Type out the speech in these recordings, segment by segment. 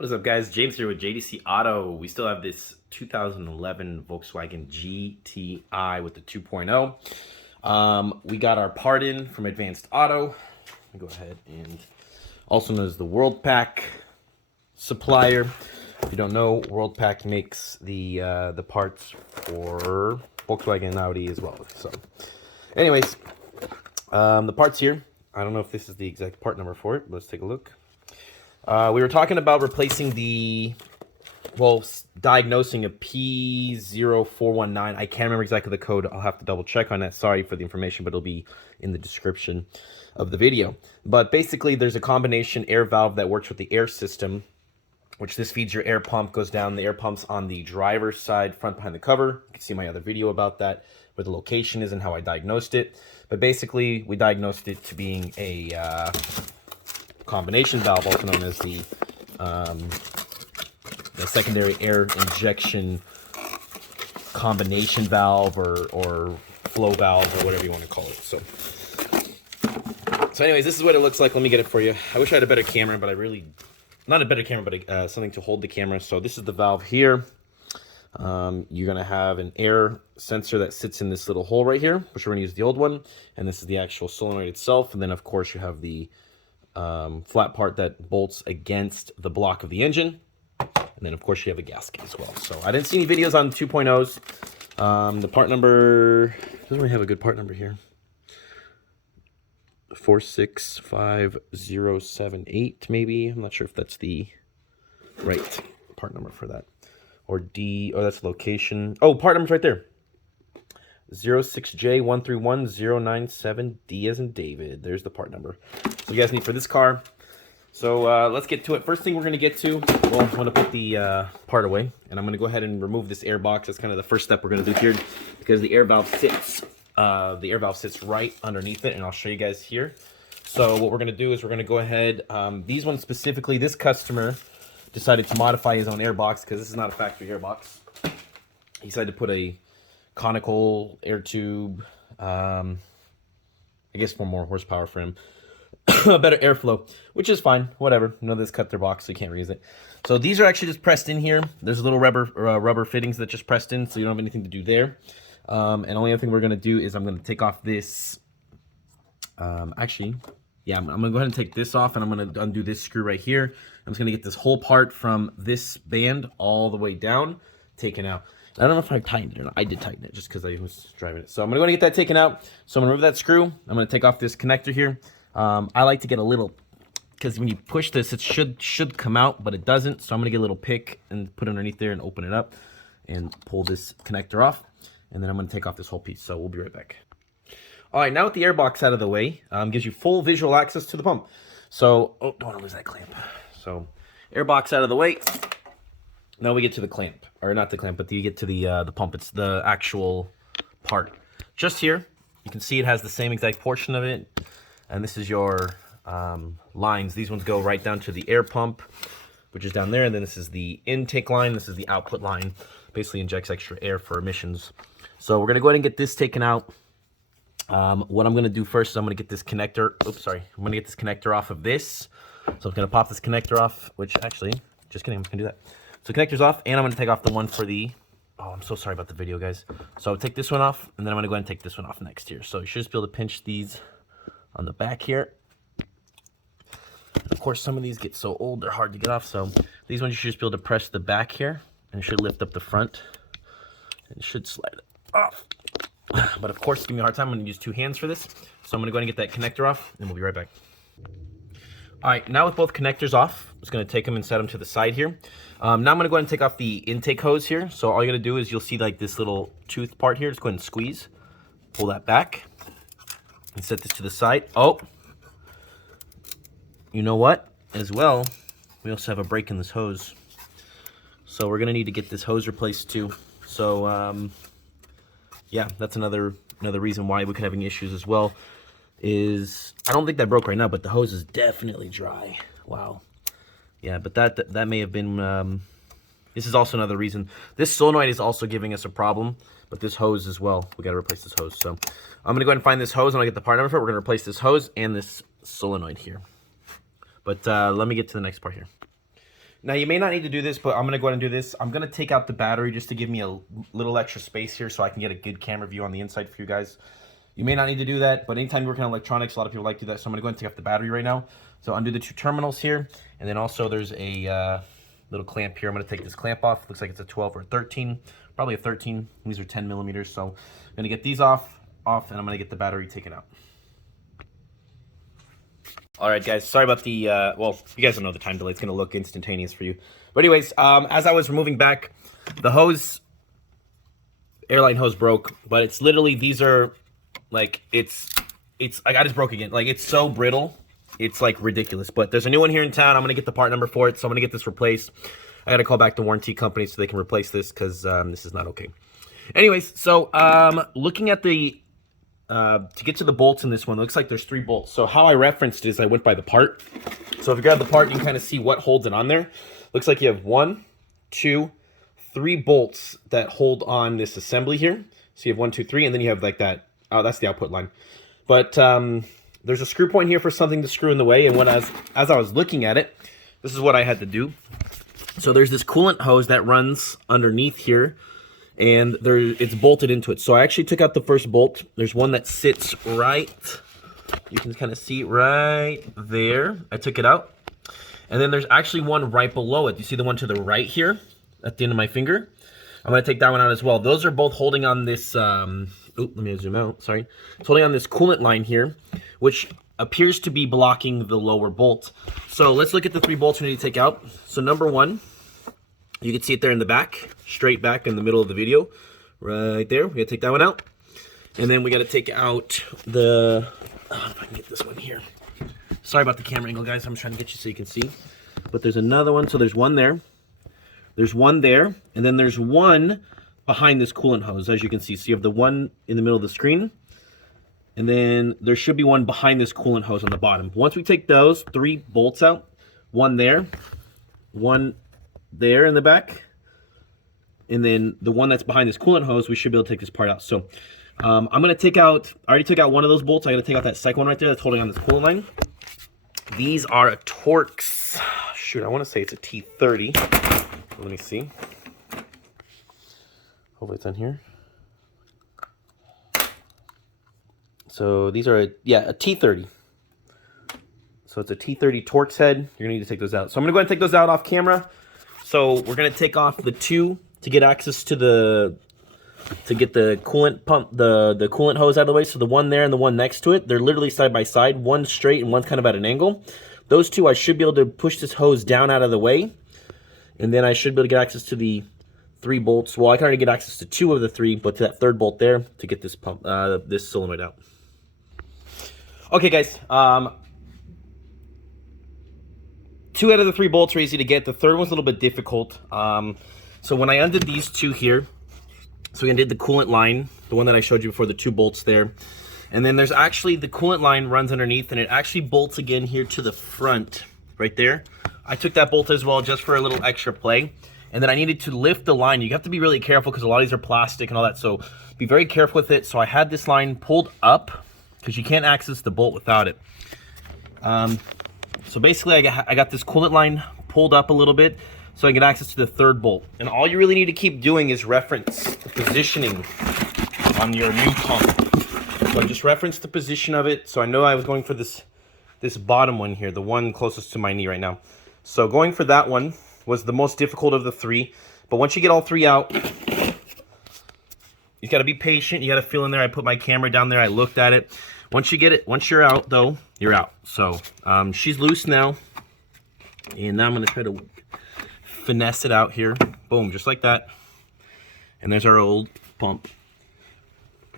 What is up, guys? James here with JDC Auto. We still have this 2011 Volkswagen GTI with the 2.0. We got our part in from Advanced Auto. Go ahead and also known as the World Pack supplier. If you don't know, World Pack makes the parts for Volkswagen and Audi as well. So, anyways, the parts here. I don't know if this is the exact part number for it. Let's take a look. We were talking about replacing diagnosing a P0419. I can't remember exactly the code. I'll have to double check on that. Sorry for the information, but it'll be in the description of the video. But basically, there's a combination air valve that works with the air system, which this feeds your air pump, goes down. The air pump's on the driver's side, front behind the cover. You can see my other video about that, where the location is and how I diagnosed it. But basically, we diagnosed it to being a combination valve, also known as the secondary air injection combination valve or flow valve or whatever you want to call it. So anyways, this is what it looks like. Let me get it for you. I wish I had a better camera, but not a better camera, but something to hold the camera. So this is the valve here. You're going to have an air sensor that sits in this little hole right here, which we're going to use the old one. And this is the actual solenoid itself. And then, of course, you have the flat part that bolts against the block of the engine. And then, of course, you have a gasket as well. So I didn't see any videos on 2.0s. The part number, doesn't really have a good part number here. 465078, maybe. I'm not sure if that's the right part number for that. Or D, oh, that's location. Oh, part number's right there. 06J131097D as in David. There's the part number. So you guys need for this car. So let's get to it. First thing we're going to get to, well, I'm going to put the part away. And I'm going to go ahead and remove this air box. That's kind of the first step we're going to do here, because the air valve sits right underneath it. And I'll show you guys here. So what we're going to do is we're going to go ahead. These ones specifically, this customer decided to modify his own air box, because this is not a factory air box. He decided to put a conical air tube, I guess for more horsepower for him, a better airflow, which is fine, whatever. You know, this cut their box, so you can't reuse it. So these are actually just pressed in here. There's little rubber fittings that just pressed in, so you don't have anything to do there. And the only other thing we're going to do is I'm going to take off this, I'm going to go ahead and take this off, and I'm going to undo this screw right here. I'm just going to get this whole part from this band all the way down, taken out. I don't know if I tightened it or not. I did tighten it just because I was driving it. So I'm going to get that taken out. So I'm going to remove that screw. I'm going to take off this connector here. I like to get a little, because when you push this, it should come out, but it doesn't. So I'm going to get a little pick and put it underneath there and open it up and pull this connector off. And then I'm going to take off this whole piece. So we'll be right back. All right, now with the air box out of the way, gives you full visual access to the pump. So, oh, don't want to lose that clamp. So air box out of the way. Now we get to the clamp, or not the clamp, but you get to the pump. It's the actual part. Just here, you can see it has the same exact portion of it, and this is your lines. These ones go right down to the air pump, which is down there, and then this is the intake line. This is the output line. Basically injects extra air for emissions. So we're gonna go ahead and get this taken out. What I'm gonna do first is I'm gonna get this connector. Oops, sorry. I'm gonna get this connector off of this. So I'm gonna pop this connector off. Which actually, just kidding. I'm just gonna do that. So connector's off, and I'm going to take off the one for the, oh, I'm so sorry about the video, guys. So I'll take this one off, and then I'm going to go ahead and take this one off next here. So you should just be able to pinch these on the back here. And of course, some of these get so old, they're hard to get off. So these ones you should just be able to press the back here, and it should lift up the front. And it should slide it off. But of course, give me a hard time. I'm going to use two hands for this. So I'm going to go ahead and get that connector off, and we'll be right back. All right, now with both connectors off, I'm just going to take them and set them to the side here. Now I'm going to go ahead and take off the intake hose here. So all you got to do is you'll see like this little tooth part here. Just go ahead and squeeze, pull that back, and set this to the side. Oh, you know what? As well, we also have a break in this hose. So we're going to need to get this hose replaced too. So yeah, that's another reason why we could have any issues as well. Is I don't think that broke right now, but the hose is definitely dry. Wow. Yeah, but that may have been, this is also another reason. This solenoid is also giving us a problem, but this hose as well. We got to replace this hose. So I'm going to go ahead and find this hose, and I'll get the part number for it. We're going to replace this hose and this solenoid here. But let me get to the next part here. Now, you may not need to do this, but I'm going to go ahead and do this. I'm going to take out the battery just to give me a little extra space here so I can get a good camera view on the inside for you guys. You may not need to do that, but anytime you're working on electronics, a lot of people like to do that. So I'm going to go ahead and take off the battery right now. So undo the 2 terminals here. And then also there's a little clamp here. I'm going to take this clamp off. Looks like it's a 12 or 13. Probably a 13. These are 10 millimeters. So I'm going to get these off, and I'm going to get the battery taken out. All right, guys, sorry about the, well, you guys don't know the time delay. It's going to look instantaneous for you. But anyways, as I was removing back, the hose, airline hose broke, but it's literally, these are, like, it's, like, I just broke again. Like, it's so brittle. It's, like, ridiculous. But there's a new one here in town. I'm going to get the part number for it, so I'm going to get this replaced. I got to call back the warranty company so they can replace this because this is not okay. Anyways, so looking at the, to get to the bolts in this one, it looks like there's 3 bolts. So how I referenced is I went by the part. So if you grab the part, you can kind of see what holds it on there. Looks like you have 1, 2, 3 bolts that hold on this assembly here. So you have 1, 2, 3, and then you have like that. Oh, that's the output line. But there's a screw point here for something to screw in the way. And when as I was looking at it, this is what I had to do. So there's this coolant hose that runs underneath here, and it's bolted into it. So I actually took out the first bolt. There's one that sits right, you can kind of see right there. I took it out. And then there's actually one right below it. You see the one to the right here at the end of my finger? I'm going to take that one out as well. Those are both holding on this, let me zoom out, sorry. It's holding on this coolant line here, which appears to be blocking the lower bolt. So let's look at the 3 bolts we need to take out. So number 1, you can see it there in the back, straight back in the middle of the video, right there. We gotta take that one out. And then we gotta take out the, if I can get this one here. Sorry about the camera angle, guys. I'm just trying to get you so you can see. But there's another one. So there's one there. There's one there. And then there's one behind this coolant hose, as you can see. So you have the one in the middle of the screen. And then there should be one behind this coolant hose on the bottom. Once we take those 3 bolts out, one there, one there in the back, and then the one that's behind this coolant hose, we should be able to take this part out. So I'm going to take out, I already took out one of those bolts. I got to take out that second one right there that's holding on this coolant line. These are a Torx, shoot, I want to say it's a T30. Let me see. Hopefully it's on here. So these are a T30. So it's a T30 Torx head. You're gonna need to take those out. So I'm gonna go ahead and take those out off camera. So we're gonna take off the 2 to get access to the coolant pump, the coolant hose out of the way. So the one there and the one next to it, they're literally side by side. One's straight and one's kind of at an angle. Those 2, I should be able to push this hose down out of the way, and then I should be able to get access to the 3 bolts. Well, I can already get access to 2 of the 3, but to that 3rd bolt there to get this pump, this solenoid out. Okay, guys. 2 out of the 3 bolts are easy to get. The 3rd one's a little bit difficult. So when I undid these 2 here, so we undid the coolant line, the one that I showed you before, the 2 bolts there. And then there's actually, the coolant line runs underneath, and it actually bolts again here to the front, right there. I took that bolt as well just for a little extra play. And then I needed to lift the line. You have to be really careful because a lot of these are plastic and all that. So be very careful with it. So I had this line pulled up because you can't access the bolt without it. So basically I got this coolant line pulled up a little bit so I get access to the 3rd bolt. And all you really need to keep doing is reference the positioning on your new pump. So just reference the position of it. So I know I was going for this bottom one here, the one closest to my knee right now. So going for that one was the most difficult of the 3. But once you get all 3 out, you got to be patient. You got to feel in there. I put my camera down there. I looked at it. Once you get it, once you're out, though, you're out. So she's loose now. And now I'm going to try to finesse it out here. Boom, just like that. And there's our old pump.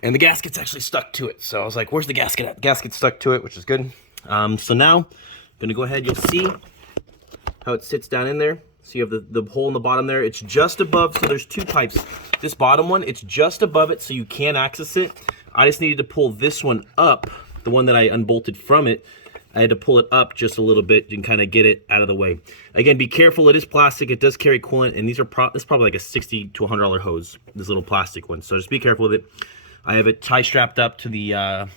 And the gasket's actually stuck to it. So I was like, where's the gasket at? The gasket's stuck to it, which is good. So now I'm going to go ahead. You'll see how it sits down in there. So you have the hole in the bottom there. It's just above, so there's 2 pipes. This bottom one, it's just above it, so you can access it. I just needed to pull this one up, the one that I unbolted from it. I had to pull it up just a little bit and kind of get it out of the way. Again, be careful. It is plastic. It does carry coolant, and these are it's probably like a $60 to $100 hose, this little plastic one. So just be careful with it. I have it tie strapped up to the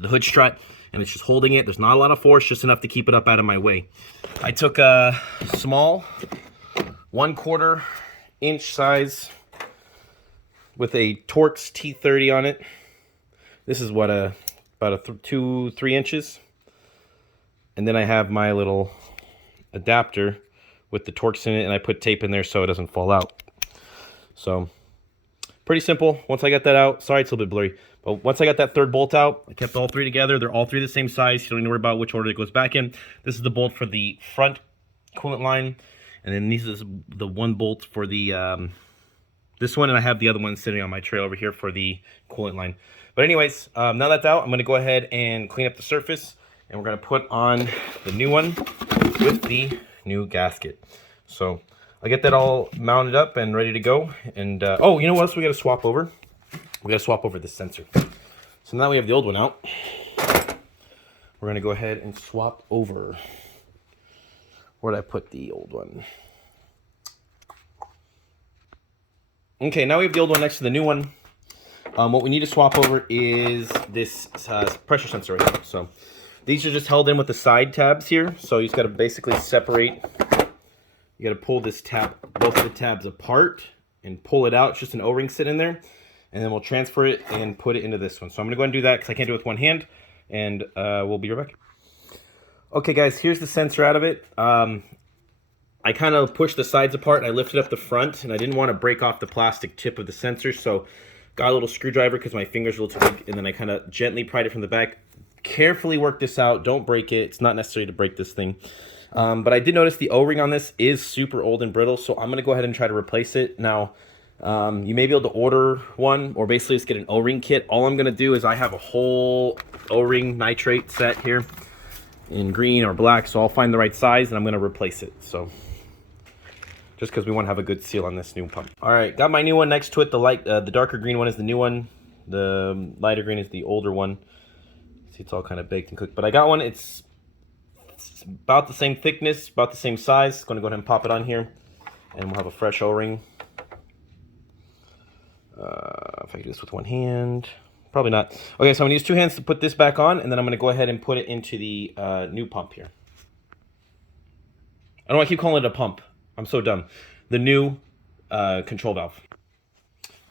hood strut. and it's just holding it. There's not a lot of force, just enough to keep it up out of my way. I took a small 1/4 inch size with a Torx T30 on it. This is what, about 2-3 inches. And then I have my little adapter with the Torx in it, and I put tape in there so it doesn't fall out. So pretty simple. Once I got that out, sorry it's a little bit blurry, but once I got that third bolt out, I kept all three together. They're all three the same size. You don't need to worry about which order it goes back in. This is the bolt for the front coolant line, and then this is the one bolt for the this one, and I have the other one sitting on my tray over here for the coolant line. But anyways, now that's out, I'm going to go ahead and clean up the surface, and we're going to put on the new one with the new gasket. So I'll get that all mounted up and ready to go. And oh, you know what else we got to swap over? We got to swap over the sensor. So now we have the old one out, we're going to go ahead and swap over. Where did I put the old one? Okay, now we have the old one next to the new one. What we need to swap over is this pressure sensor right here. So these are just held in with the side tabs here. So you just got to basically separate. You got to pull this tab, both of the tabs apart, and pull it out. It's just an O-ring sitting in there, and then we'll transfer it and put it into this one. So I'm gonna go ahead and do that because I can't do it with one hand, and we'll be right back. Okay, guys, here's the sensor out of it. I kind of pushed the sides apart and I lifted up the front, and I didn't want to break off the plastic tip of the sensor, so got a little screwdriver because my fingers are a little too big, and then I kind of gently pried it from the back. Carefully work this out, don't break it. It's not necessary to break this thing. But I did notice the O-ring on this is super old and brittle, so I'm going to go ahead and try to replace it. Now, you may be able to order one, or basically just get an O-ring kit. All I'm going to do is I have a whole O-ring nitrate set here in green or black, so I'll find the right size and I'm going to replace it. So just because we want to have a good seal on this new pump. All right, got my new one next to it. The darker green one is the new one. The lighter green is the older one. See, it's all kind of baked and cooked, but I got one. It's about the same thickness, about the same size. Going to go ahead and pop it on here, and we'll have a fresh O-ring. If I can do this with one hand, probably not. Okay, so I'm gonna use two hands to put this back on, and then I'm gonna go ahead and put it into the new pump here. I don't want to keep calling it a pump. I'm so dumb. The new control valve.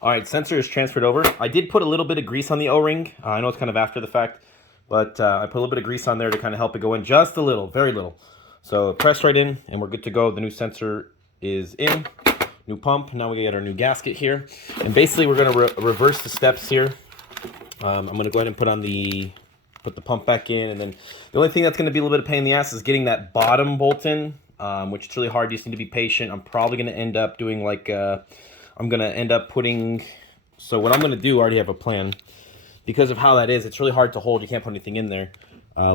All right, sensor is transferred over. I did put a little bit of grease on the O-ring. I know it's kind of after the fact, but I put a little bit of grease on there to kind of help it go in just a little, very little. So press right in, and we're good to go. The new sensor is in. New pump. Now we get our new gasket here, and basically we're going to reverse the steps here. I'm going to go ahead and put the pump back in, and then the only thing that's going to be a little bit of pain in the ass is getting that bottom bolt in, which is really hard. You just need to be patient. I'm probably going to end up doing like I'm going to end up putting. So what I'm going to do, I already have a plan. Because of how that is, it's really hard to hold. You can't put anything in there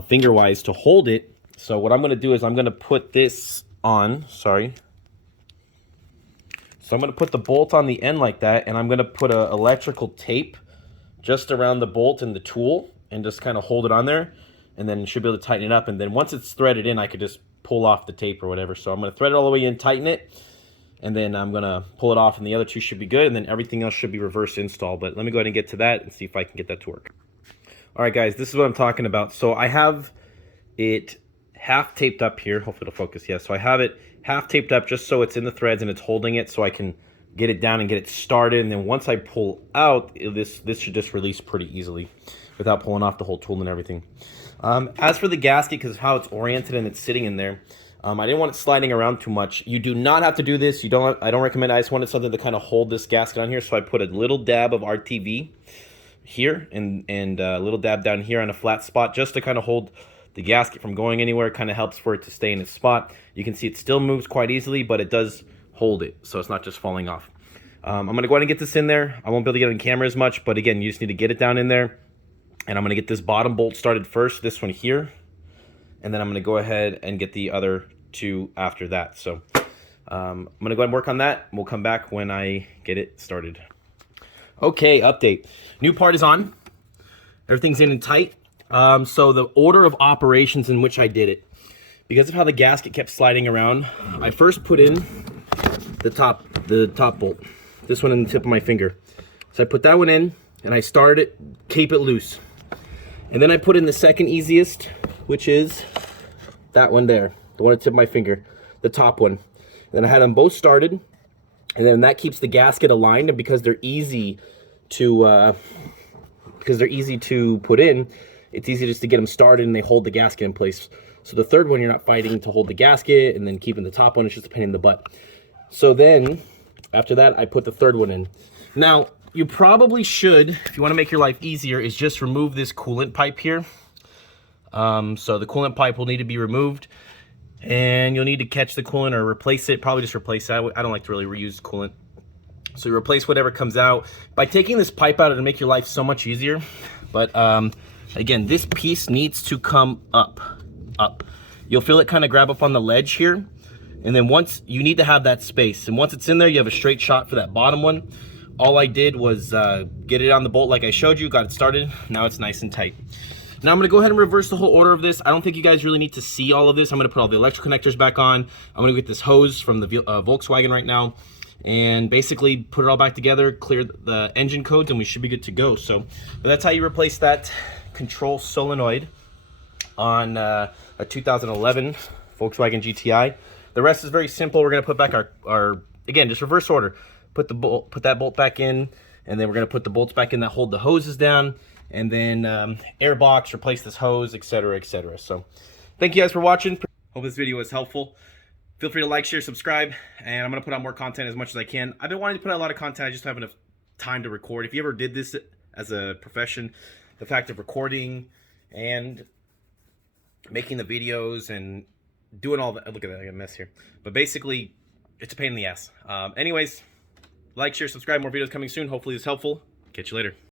finger-wise to hold it. So what I'm going to do is I'm going to put this on. Sorry. So I'm going to put the bolt on the end like that, and I'm going to put a electrical tape just around the bolt and the tool and just kind of hold it on there, and then should be able to tighten it up. And then once it's threaded in, I could just pull off the tape or whatever. So I'm going to thread it all the way in, tighten it, and then I'm going to pull it off, and the other two should be good, and then everything else should be reverse install. But let me go ahead and get to that and see if I can get that to work. All right, guys, this is what I'm talking about. So I have it half taped up here. Hopefully it'll focus. Yeah, so I have it half taped up just so it's in the threads and it's holding it so I can get it down and get it started. And then once I pull out, this should just release pretty easily without pulling off the whole tool and everything. As for the gasket, because of how it's oriented and it's sitting in there, I didn't want it sliding around too much. You do not have to do this. I don't recommend it. I just wanted something to kind of hold this gasket on here. So I put a little dab of RTV here and a little dab down here on a flat spot just to kind of hold the gasket from going anywhere. It kind of helps for it to stay in its spot. You can see it still moves quite easily, but it does hold it, so it's not just falling off. I'm going to go ahead and get this in there. I won't be able to get it on camera as much, but again, you just need to get it down in there. And I'm going to get this bottom bolt started first, this one here. And then I'm going to go ahead and get the other two after that. So I'm going to go ahead and work on that. We'll come back when I get it started. Okay, update. New part is on. Everything's in and tight. So the order of operations in which I did it, because of how the gasket kept sliding around, I first put in the top bolt, this one in the tip of my finger. So I put that one in, and I started it, keep it loose. And then I put in the second easiest, which is that one there, the one at the tip of my finger, the top one. And then I had them both started, and then that keeps the gasket aligned. And because they're easy to put in, it's easy just to get them started, and they hold the gasket in place. So the third one, you're not fighting to hold the gasket, and then keeping the top one, it's just a pain in the butt. So then after that, I put the third one in. Now, you probably should, if you want to make your life easier, is just remove this coolant pipe here. So the coolant pipe will need to be removed, and you'll need to catch the coolant or replace it. Probably just replace it. I don't like to really reuse coolant. So you replace whatever comes out. By taking this pipe out, it'll make your life so much easier. But again, this piece needs to come up. You'll feel it kind of grab up on the ledge here. And then once, you need to have that space. And once it's in there, you have a straight shot for that bottom one. All I did was get it on the bolt like I showed you, got it started. Now it's nice and tight. Now I'm gonna go ahead and reverse the whole order of this. I don't think you guys really need to see all of this. I'm gonna put all the electrical connectors back on. I'm gonna get this hose from the Volkswagen right now and basically put it all back together, clear the engine codes, and we should be good to go. So that's how you replace that control solenoid on a 2011 Volkswagen GTI. The rest is very simple. We're gonna put back our again, just reverse order. Put that bolt back in, and then we're gonna put the bolts back in that hold the hoses down, and then air box, replace this hose, etc., etc. So thank you guys for watching. Hope this video was helpful. Feel free to like, share, subscribe, and I'm gonna put out more content as much as I can. I've been wanting to put out a lot of content, I just don't have enough time to record. If you ever did this as a profession, the fact of recording and making the videos and doing all that, look at that, I got a mess here. But basically, it's a pain in the ass. Anyways, like, share, subscribe, more videos coming soon. Hopefully it's helpful. Catch you later.